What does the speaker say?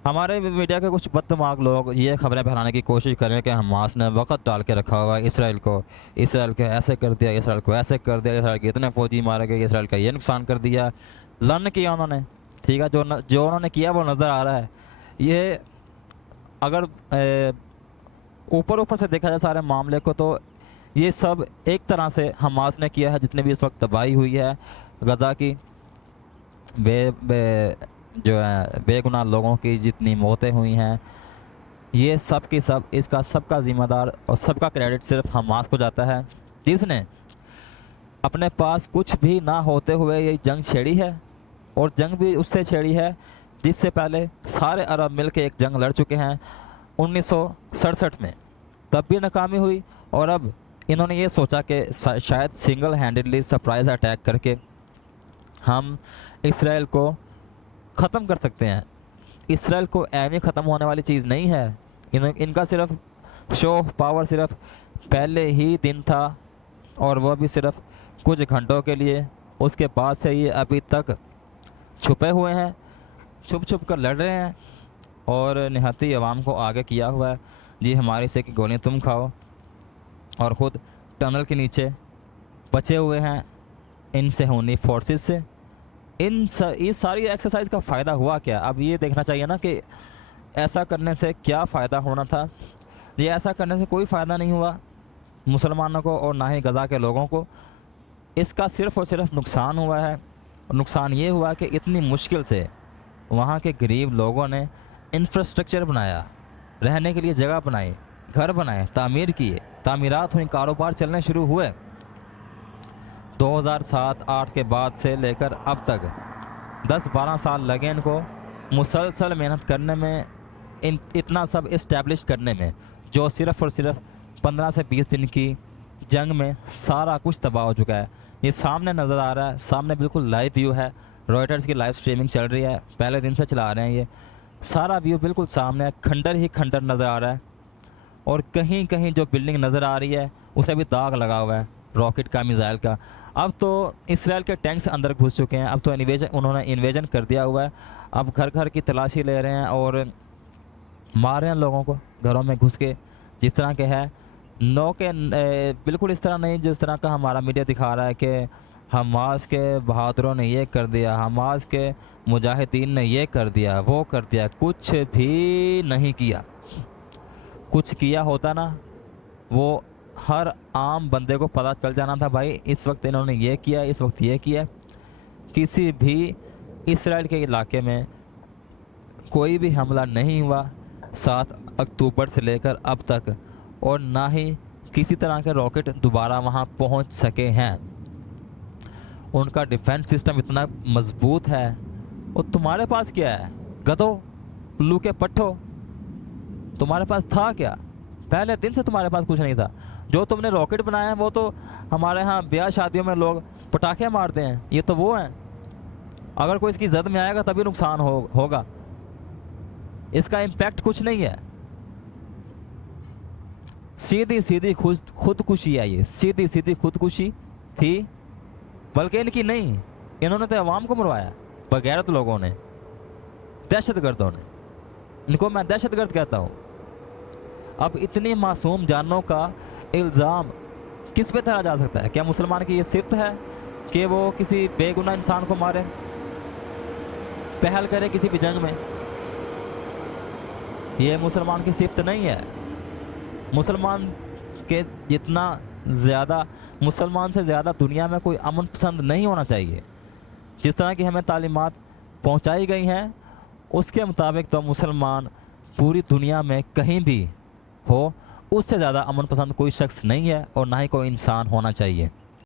हमारे मीडिया के कुछ बददिमाग लोग ये खबरें फैलाने की कोशिश करें कि हमास ने वक़्त डाल के रखा हुआ है इसराइल को, इसराइल के ऐसे कर दिया, इसराइल को ऐसे कर दिया, इसराइल के इतने फौजी मारे गए, इसराइल का ये नुकसान कर दिया। लन किया उन्होंने, ठीक है, जो उन्होंने किया वो नज़र आ रहा है। ये अगर ऊपर ऊपर से देखा जाए सारे मामले को, तो ये सब एक तरह से हमास ने किया है। जितने भी इस वक्त तबाही हुई है गज़ा की, जो है बेगुनाह लोगों की जितनी मौतें हुई हैं, ये सब की सब, इसका सबका ज़िम्मेदार और सबका क्रेडिट सिर्फ हमास को जाता है, जिसने अपने पास कुछ भी ना होते हुए ये जंग छेड़ी है। और जंग भी उससे छेड़ी है जिससे पहले सारे अरब मिल के एक जंग लड़ चुके हैं 1967 में, तब भी नाकामी हुई। और अब इन्होंने ये सोचा कि शायद सिंगल हैंडेडली सरप्राइज़ अटैक करके हम इसराइल को ख़त्म कर सकते हैं। इसराइल को एम ख़त्म होने वाली चीज़ नहीं है। इनका सिर्फ शो ऑफ पावर सिर्फ पहले ही दिन था, और वह भी सिर्फ कुछ घंटों के लिए। उसके बाद से ये अभी तक छुपे हुए हैं, छुप छुप कर लड़ रहे हैं और निहत्ती आवाम को आगे किया हुआ है जी हमारी से कि गोलियाँ तुम खाओ, और ख़ुद टनल के नीचे बचे हुए हैं इन सेहूनी फोर्सेस से। ये सारी एक्सरसाइज का फ़ायदा हुआ क्या? अब ये देखना चाहिए ना कि ऐसा करने से क्या फ़ायदा होना था। ये ऐसा करने से कोई फ़ायदा नहीं हुआ मुसलमानों को और ना ही गज़ा के लोगों को। इसका सिर्फ़ और सिर्फ नुकसान हुआ है। नुकसान ये हुआ कि इतनी मुश्किल से वहाँ के गरीब लोगों ने इंफ्रास्ट्रक्चर बनाया, रहने के लिए जगह बनाई, घर बनाए, तामीर किए, तामीरात हुई, कारोबार चलने शुरू हुए। 2007-8 के बाद से लेकर अब तक 10-12 साल लगे इनको मुसलसल मेहनत करने में, इतना सब इस्टेब्लिश करने में, जो सिर्फ़ और सिर्फ 15 से 20 दिन की जंग में सारा कुछ तबाह हो चुका है। ये सामने नज़र आ रहा है, सामने बिल्कुल लाइव व्यू है, रॉयटर्स की लाइव स्ट्रीमिंग चल रही है, पहले दिन से चला रहे हैं। ये सारा व्यू बिल्कुल सामने है, खंडर ही खंडर नज़र आ रहा है। और कहीं कहीं जो बिल्डिंग नज़र आ रही है उसे भी दाग लगा हुआ है रॉकेट का, मिसाइल का। अब तो इसराइल के टैंक्स अंदर घुस चुके हैं, अब तो उन्होंने इन्वेजन कर दिया हुआ है। अब घर घर की तलाशी ले रहे हैं और मार रहे हैं लोगों को घरों में घुस के, जिस तरह के है नो के बिल्कुल इस तरह नहीं जिस तरह का हमारा मीडिया दिखा रहा है कि हमास के बहादुरों ने ये कर दिया, हमास के मुजाहिदीन ने ये कर दिया, वो कर दिया। कुछ भी नहीं किया। कुछ किया होता ना, वो हर आम बंदे को पता चल जाना था, भाई इस वक्त इन्होंने ये किया, इस वक्त ये किया। किसी भी इसराइल के इलाके में कोई भी हमला नहीं हुआ 7 अक्टूबर से लेकर अब तक, और ना ही किसी तरह के रॉकेट दोबारा वहाँ पहुँच सके हैं। उनका डिफेंस सिस्टम इतना मजबूत है। और तुम्हारे पास क्या है गधो, उल्लू के पट्ठो? तुम्हारे पास था क्या? पहले दिन से तुम्हारे पास कुछ नहीं था। जो तुमने रॉकेट बनाया है वो तो हमारे यहाँ ब्याह शादियों में लोग पटाखे मारते हैं, ये तो वो हैं। अगर कोई इसकी जद में आएगा तभी नुकसान होगा। इसका इम्पैक्ट कुछ नहीं है। सीधी सीधी खुदकुशी है, ये सीधी सीधी खुदकुशी थी, बल्कि इनकी नहीं, इन्होंने तो अवाम को मरवाया बगैरत लोगों ने, दहशतगर्दों ने। इनको मैं दहशतगर्द कहता हूँ। अब इतनी मासूम जानों का इल्ज़ाम किस पे धरा जा सकता है? क्या मुसलमान की ये सिफ्त है कि वो किसी बेगुनाह इंसान को मारे, पहल करे किसी भी जंग में? ये मुसलमान की सिफ्त नहीं है। मुसलमान के जितना ज़्यादा, मुसलमान से ज़्यादा दुनिया में कोई अमन पसंद नहीं होना चाहिए। जिस तरह की हमें तालीमात पहुंचाई गई हैं उसके मुताबिक तो मुसलमान पूरी दुनिया में कहीं भी हो, उससे ज़्यादा अमन पसंद कोई शख्स नहीं है और ना ही कोई इंसान होना चाहिए।